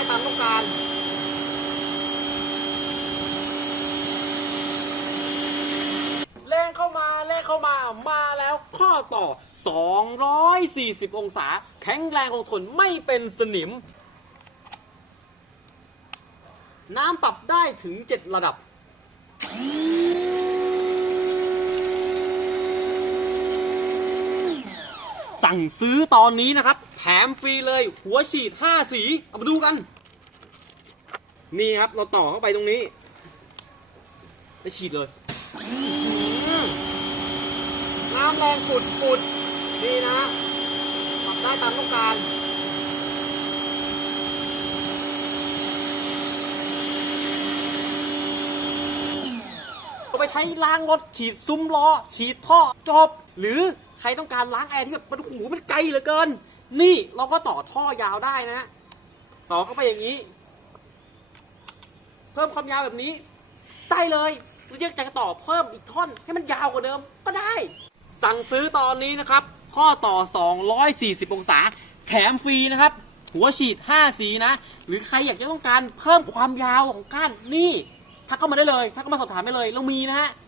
ได้ตามต้องการแรงเข้ามาแรงเข้ามามาแล้วข้อต่อ 240 องศา แข็งแรงคงทนไม่เป็นสนิม น้ำปรับได้ถึง 7 ระดับ สั่งซื้อตอนนี้นะครับ แถมฟรีเลยหัวฉีด 5 สี เอามาดูกัน นี่ครับเราต่อเข้าไปตรงนี้ไปฉีดเลย น้ำแรงปุดปุดนี่นะปรับได้ตามต้องการเอาไปใช้ล้างรถฉีดซุ้มล้อ ฉีดท่อจบหรือ ใครต้องการล้างแอร์ที่แบบมันหูมันไกลเหลือเกิน นี่เราก็ต่อท่อยาวได้นะต่อเข้าไปอย่างนี้ เพิ่มความยาวแบบนี้ ได้เลยหรือจะจะต่อเพิ่มอีกท่อนให้มันยาวกว่าเดิมก็ได้ สั่งซื้อตอนนี้นะครับ ข้อต่อ 240 องศา แถมฟรีนะครับ หัวฉีด 5 สีนะ หรือใครอยากจะต้องการเพิ่มความยาวของก้านนี่ทักเข้ามาได้เลยทักเข้ามาสอบถามได้เลยเรามีนะฮะ